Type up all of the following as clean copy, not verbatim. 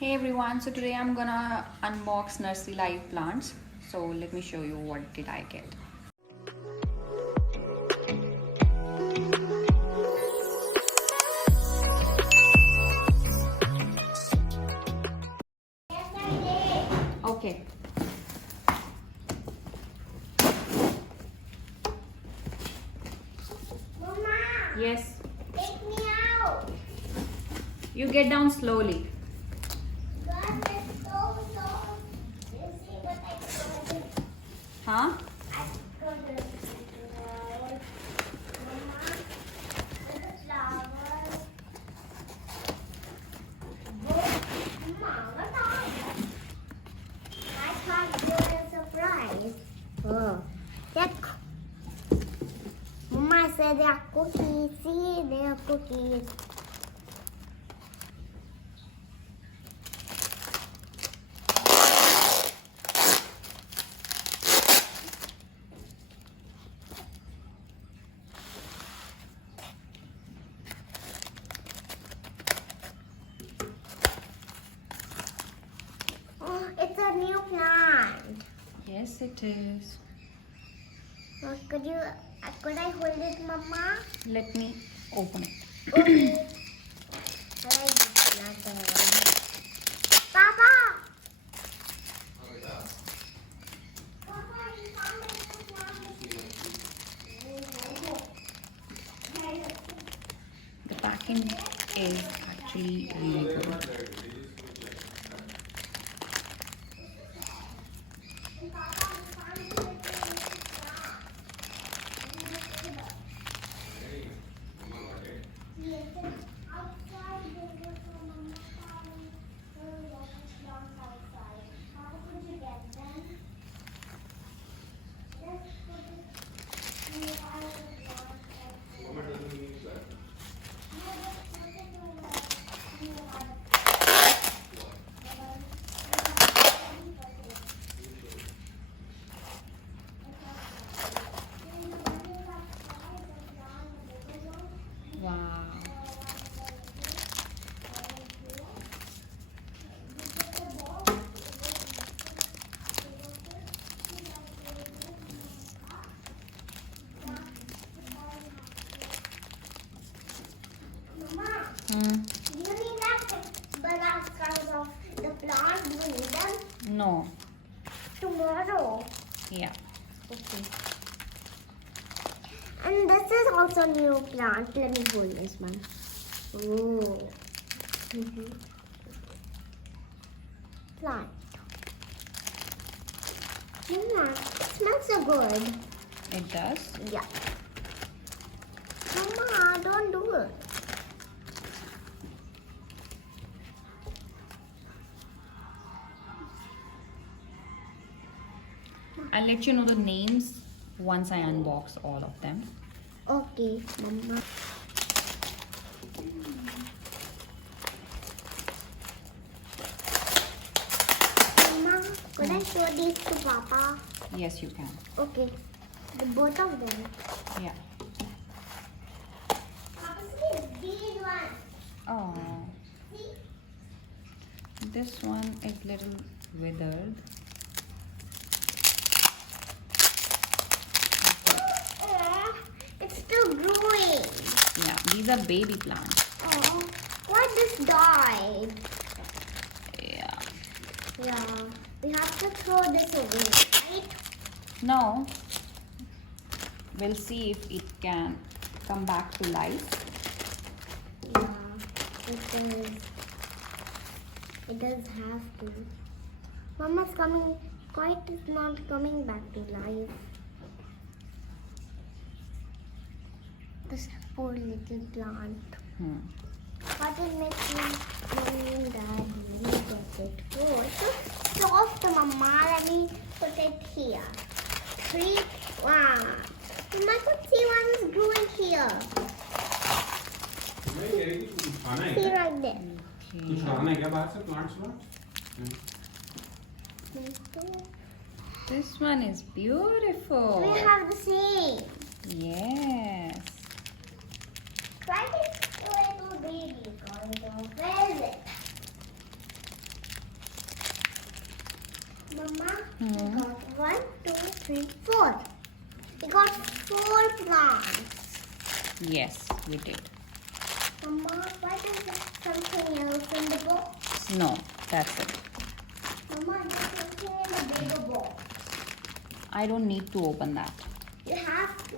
Hey everyone, so today I'm gonna unbox Nursery live plants. So let me show you what did I get. Okay. Mama, Yes. take me out. You get down slowly. God, it's so slow. You see what I got? Huh? I got it. Mama, there's a flower. Mama, what's on? I thought you were a surprise. Oh, check. Mama said there are cookies. See, there are cookies. Oh, it's a new plant. Yes, it is. Oh, could I hold it, Mama? Let me open it. Okay. I like this plant. Papa! Papa, you found a new plant. The packing is actually really good. Wow. Mama, Hmm. do you need that bananas of the plant? Do you need them? No. Tomorrow. Yeah. Okay. And this is also new plant. Let me hold this one. Oh. Plant. Mama, it smells so good. It does. Yeah. Mama, don't do it. I'll let you know the names once I unbox all of them. Okay, Mama. Mama, could I show these to Papa? Yes, you can. Okay. The both of them. Yeah. Papa, see these ones. Oh, See? this one is little withered. Oh, it's still growing. Yeah, these are baby plants. Oh, what this died? Yeah. Yeah, we have to throw this away, right? Now, we'll see if it can come back to life. Yeah, it does. It does have to. Mama's coming. Quite is not coming back to life. This poor little plant. But it makes me mommy and dad really get it good. So soft, Mama. Let me put it here. 3, 1. Mama could see one is growing here. See right there. कुछ खाना है क्या बाहर से plants में? This one is beautiful. We have the same. Yes. Try this little baby corridor. Where is it? We got 1, 2, 3, 4. We got 4 plants. Yes, we did. Mama, why is there something else in the box? No, that's it. Mama, there's something in the bigger box. I don't need to open that. You have to.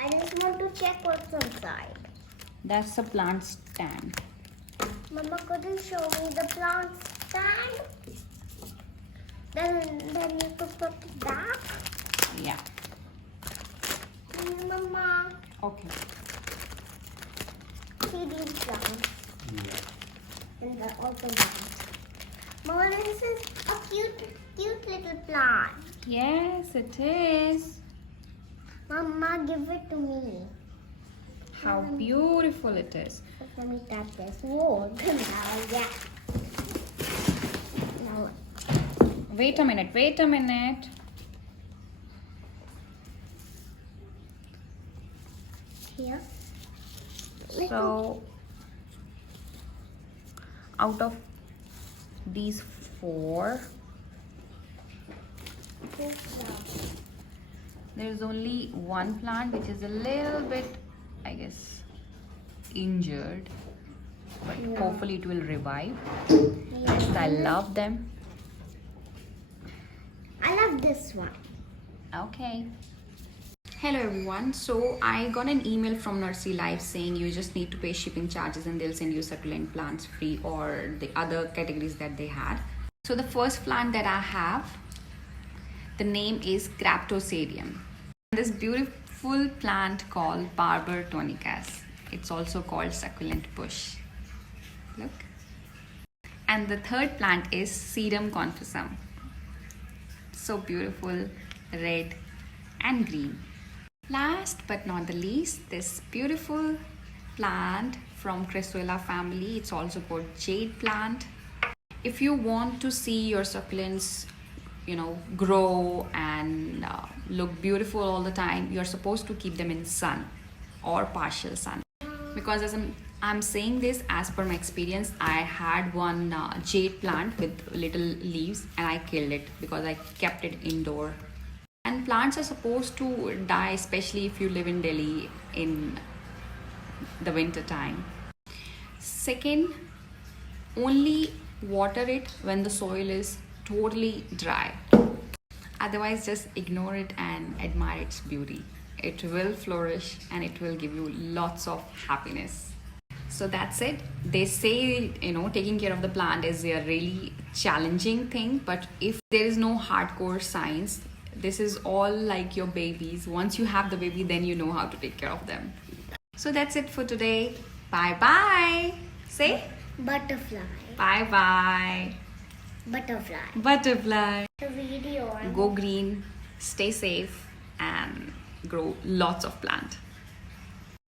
I just want to check what's inside. That's a plant stand. Mama, could you show me the plant stand? Then you could put it back. Yeah. Mama, Okay. see these plants. Yeah. And they're also plants. Mama, this is a cute little plant. Yes, it is. Mama, give it to me. How beautiful it is. Let me touch this. Whoa, now, yeah. Now, Wait a minute, wait a minute. here. So, out of these 4, there's only one plant which is a little bit, I guess, injured. But hopefully it will revive. Yes, I love them. I love this one. Okay. Hello everyone. So I got an email from Nursery Life saying you just need to pay shipping charges and they'll send you succulent plants free, or the other categories that they had. So the first plant that I have, the name is Craptosadium. This beautiful plant called Barber tonicus. It's also called succulent bush. Look. And the third plant is Sedum confusum. So beautiful, red and green. Last but not the least, this beautiful plant from Crisuela family. It's also called jade plant. If you want to see your succulents, grow and look beautiful all the time, you're supposed to keep them in sun or partial sun. Because as I'm saying this as per my experience, I had one jade plant with little leaves and I killed it because I kept it indoor. And plants are supposed to die, especially if you live in Delhi in the winter time. Second, only water it when the soil is totally dry. Otherwise, just ignore it and admire its beauty. It will flourish and it will give you lots of happiness. So that's it. They say, taking care of the plant is a really challenging thing, but if there is no hardcore science, this is all like your babies. Once you have the baby, then you know how to take care of them. So that's it for today. Bye bye. Say Butterfly. bye bye. Butterfly. Butterfly. The video. Go green, stay safe, and grow lots of plant.